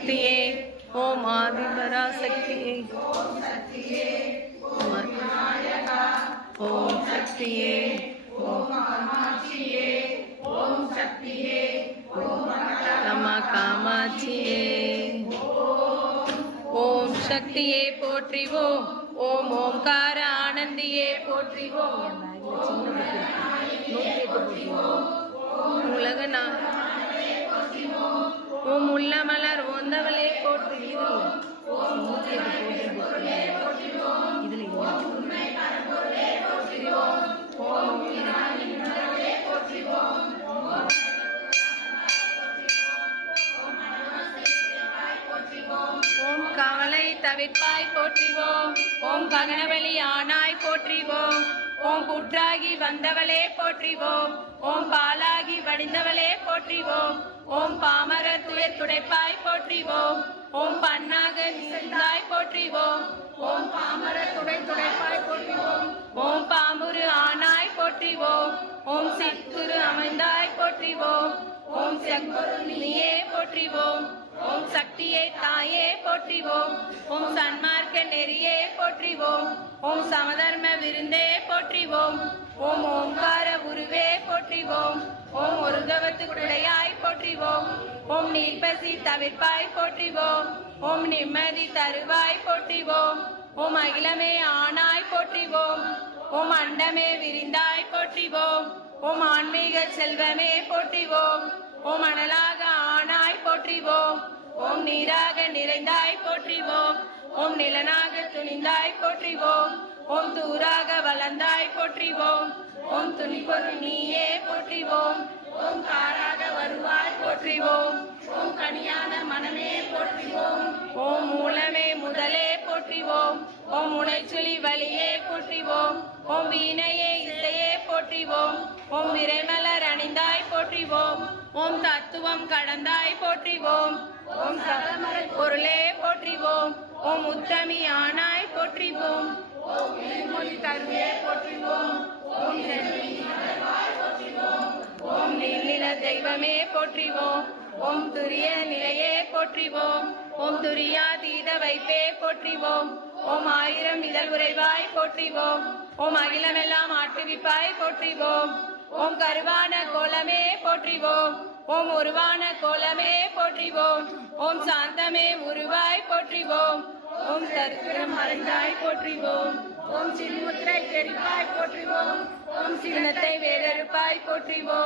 சக்தியே ஓம் ஆதிபராசக்தியே ஓம் சக்தியே ஓம் ரமா காமாட்சியே ஓம் சக்தியே போற்றிவோம் ஓம் ஓம்கார ஆனந்தியே போற்றிவோம் உலக ஓம் உள்ளமலர் ஓந்தவளே போற்றுவோம் ஓம் கவலை தவிர்ப்பாய் போற்றிவோம் ஓம் ககனவெளி ஆனாய் போற்றிவோம் ஓம் புற்றாகி வந்தவளே போற்றிவோம் ஓம் பாலாகி வடிந்தவளே போற்றிவோம் ஓம் பாமரர் துயர் துடைப்பாய் போற்றிவோம் ஓம் பண்ணாக நிசந்தாய் போற்றிவோம் ஓம் பாமரர் துடைப்பாய் போற்றிவோம் ஓம் பாமுரு ஆனாய் போற்றிவோம் ஓம் சித்துரு அமைந்தாய் போற்றிவோம் ஓம் செம்பொருள் நீயே போற்றிவோம் ஓம் சக்தியே தாயே போற்றிவோம் ஓம் சன்மார்க்க நெறியே போற்றிவோம் ஓம் சமதர்ம விருந்தே போற்றிவோம் ஓம் ஓம்கார உருவே போற்றிவோம் ஓம் ஒருகவத்துக்குடையாய் போற்றிவோம் ஓம் நீர்பசி தவிர்ப்பாய் போற்றிவோம் ஓம் நிம்மதி தருவாய் போற்றிவோம் ஓம் அகிலமே ஆனாய் போற்றிவோம் ஓம் அண்டமே விரிந்தாய் போற்றிவோம் ஓம் ஆன்மீக செல்வமே போற்றிவோம் ஓம் அனலாக ஆனாய் போற்றிவோம் ஓம் நீராக நிறைந்தாய் போற்றிவோம் ஓம் நிலனாக துணிந்தாய் போற்றிவோம் ஓம் தூராக வளர்ந்தாய் போற்றிவோம் ஓம் துணிபொருள் நீயே போற்றிவோம் ஓம் காராக வருவாய் போற்றிவோம் ஓம் கனியான மனமே போற்றிவோம் ஓம் மூலமே முதலே போற்றிவோம் ஓம் முனைச்சுழி வழியே போற்றிவோம் ஓம் வீணையே இசையே போற்றிவோம் ஓம் விரைமலர் அணிந்தாய் போற்றிவோம் ஓம் தத்துவம் கடந்தாய் போற்றிவோம் ஓம் சகலமர பொருளே போற்றிவோம் ஓம் உத்தமி ஆனாய் போற்றிவோம் ஓம் மொழி தருவே போற்றிவோம் ஓம் ஓம் நீல தெய்வமே போற்றிவோம் ஓம் துரிய நிலையே போற்றிவோம் ஓம் துரியாதீத வைப்பே போற்றிவோம் ஓம் ஆயிரம் இதழ் உறைவாய் போற்றிவோம் ஓம் அகிலமெல்லாம் ஆட்டுவிப்பாய் போற்றிவோம் ஓம் கருவான கோலமே போற்றிவோம் ஓம் உருவான கோலமே போற்றிவோம் ஓம் சாந்தமே உருவாய் போற்றிவோம் ஓம் தரித்திரம் மறைந்தாய் போற்றிவோம் ஓம் சின்முத்திரை தெரிப்பாய் போற்றிவோம் ஓம் சின்னத்தை வேறறுப்பாய் போற்றிவோம்